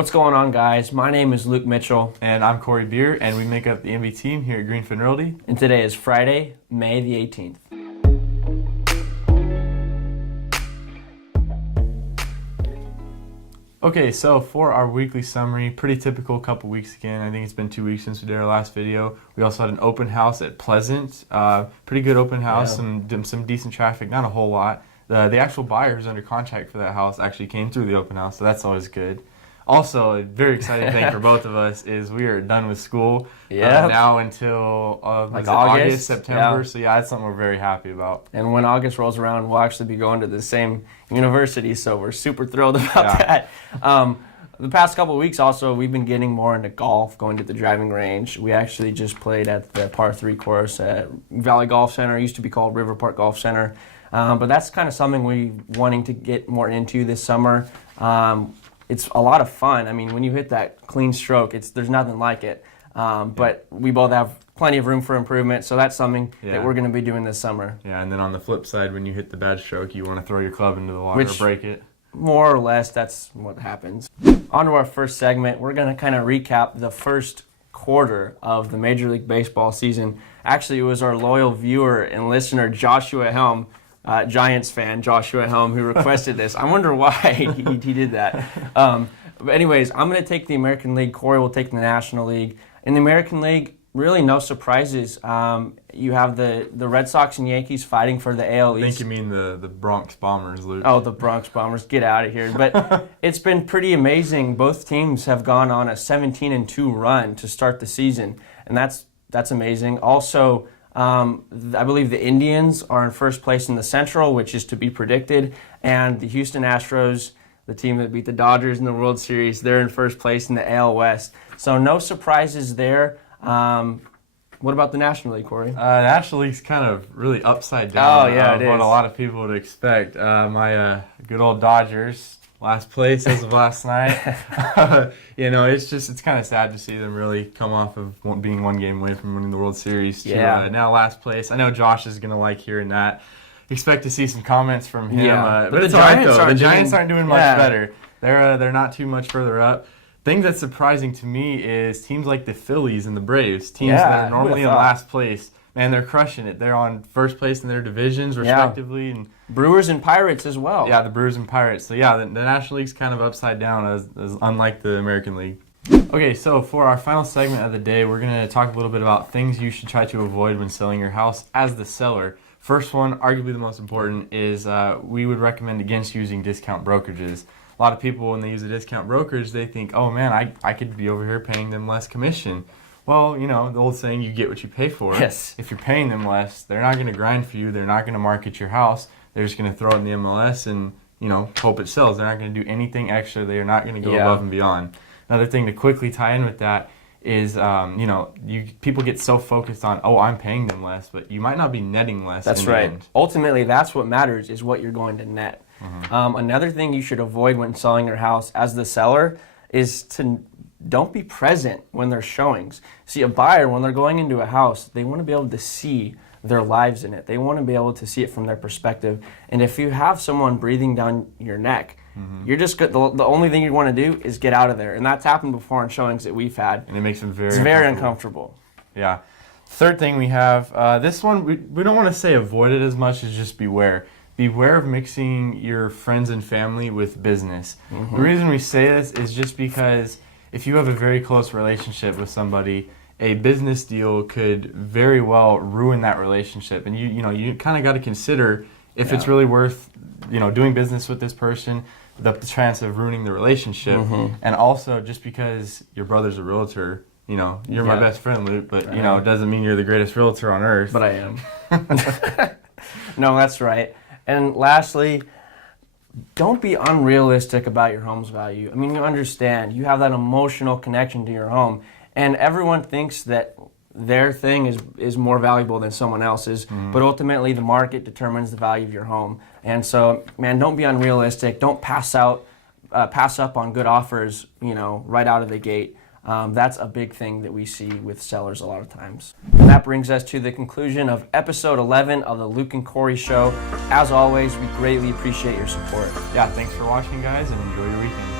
What's going on, guys? My name is Luke Mitchell. And I'm Corey Beer, and we make up the MB team here at Greenfin Realty. And today is Friday, May the 18th. Okay, so for our weekly summary, pretty typical couple weeks again. I think it's been 2 weeks since we did our last video. We also had an open house at Pleasant. Pretty good open house, some decent traffic, not a whole lot. The actual buyer who's under contract for that house actually came through the open house, so that's always good. Also, a very exciting thing for both of us is we are done with school now until August, September. So yeah, that's something we're very happy about. And when August rolls around, we'll actually be going to the same university, so we're super thrilled about that. The past couple of weeks also, we've been getting more into golf, going to the driving range. We actually just played at the par 3 course at Valley Golf Center. It used to be called River Park Golf Center. But that's kind of something we're wanting to get more into this summer. It's a lot of fun. I mean, when you hit that clean stroke, there's nothing like it. But we both have plenty of room for improvement, so that's something that we're going to be doing this summer. Yeah, and then on the flip side, when you hit the bad stroke, you want to throw your club into the water or break it. More or less, that's what happens. On to our first segment, we're going to kind of recap the first quarter of the Major League Baseball season. Actually, it was our loyal viewer and listener, Joshua Helm, Giants fan Joshua Helm, who requested this. I wonder why he did that. But anyways, I'm going to take the American League. Corey will take the National League. In the American League, really no surprises. You have the Red Sox and Yankees fighting for the AL East. I think you mean the Bronx Bombers, Luke. Oh, the Bronx Bombers. Get out of here. But it's been pretty amazing. Both teams have gone on a 17-2 run to start the season, and that's amazing. Also, I believe the Indians are in first place in the Central, which is to be predicted, and the Houston Astros, the team that beat the Dodgers in the World Series, they're in first place in the AL West. So no surprises there. What about the National League, Corey? The National League's kind of really upside down of what a lot of people would expect. My good old Dodgers, last place as of last night. It's kind of sad to see them really come off of being one game away from winning the World Series to now last place. I know Josh is going to like hearing that. Expect to see some comments from him. But it's all right, though. The Giants aren't doing much better. They're not too much further up. Thing that's surprising to me is teams like the Phillies and the Braves, teams that are normally in last place, man, they're crushing it. They're on first place in their divisions, respectively. And Brewers and Pirates as well. Yeah, the Brewers and Pirates. So, the National League's kind of upside down, as unlike the American League. Okay, so for our final segment of the day, we're going to talk a little bit about things you should try to avoid when selling your house as the seller. First one, arguably the most important, is we would recommend against using discount brokerages. A lot of people, when they use a discount brokerage, they think, oh man, I could be over here paying them less commission. Well, the old saying, you get what you pay for. Yes. If you're paying them less, they're not going to grind for you. They're not going to market your house. They're just going to throw it in the MLS and, hope it sells. They're not going to do anything extra. They're not going to go above and beyond. Another thing to quickly tie in with that is, people get so focused on, I'm paying them less, but you might not be netting less. That's right. Ultimately, that's what matters, is what you're going to net. Mm-hmm. Another thing you should avoid when selling your house as the seller is to don't be present when there's showings. See, a buyer, when they're going into a house, they want to be able to see their lives in it. They want to be able to see it from their perspective. And if you have someone breathing down your neck, you're just good. The only thing you want to do is get out of there. And that's happened before in showings that we've had. And it makes them very uncomfortable. Yeah. Third thing we have, this one, we don't want to say avoid it as much as just beware. Beware of mixing your friends and family with business. Mm-hmm. The reason we say this is just because if you have a very close relationship with somebody, a business deal could very well ruin that relationship. And you kind of got to consider if it's really worth doing business with this person, the chance of ruining the relationship. Mm-hmm. And also, just because your brother's a realtor, you're my best friend, Luke, but it doesn't mean you're the greatest realtor on earth. But I am. No, that's right. And lastly, don't be unrealistic about your home's value. I mean, you understand. You have that emotional connection to your home. And everyone thinks that their thing is more valuable than someone else's. Mm-hmm. But ultimately, the market determines the value of your home. And so, man, don't be unrealistic. Don't pass up on good offers, right out of the gate. That's a big thing that we see with sellers a lot of times. And that brings us to the conclusion of episode 11 of the Luke and Kory Show. As always, we greatly appreciate your support. Yeah, thanks for watching, guys, and enjoy your weekend.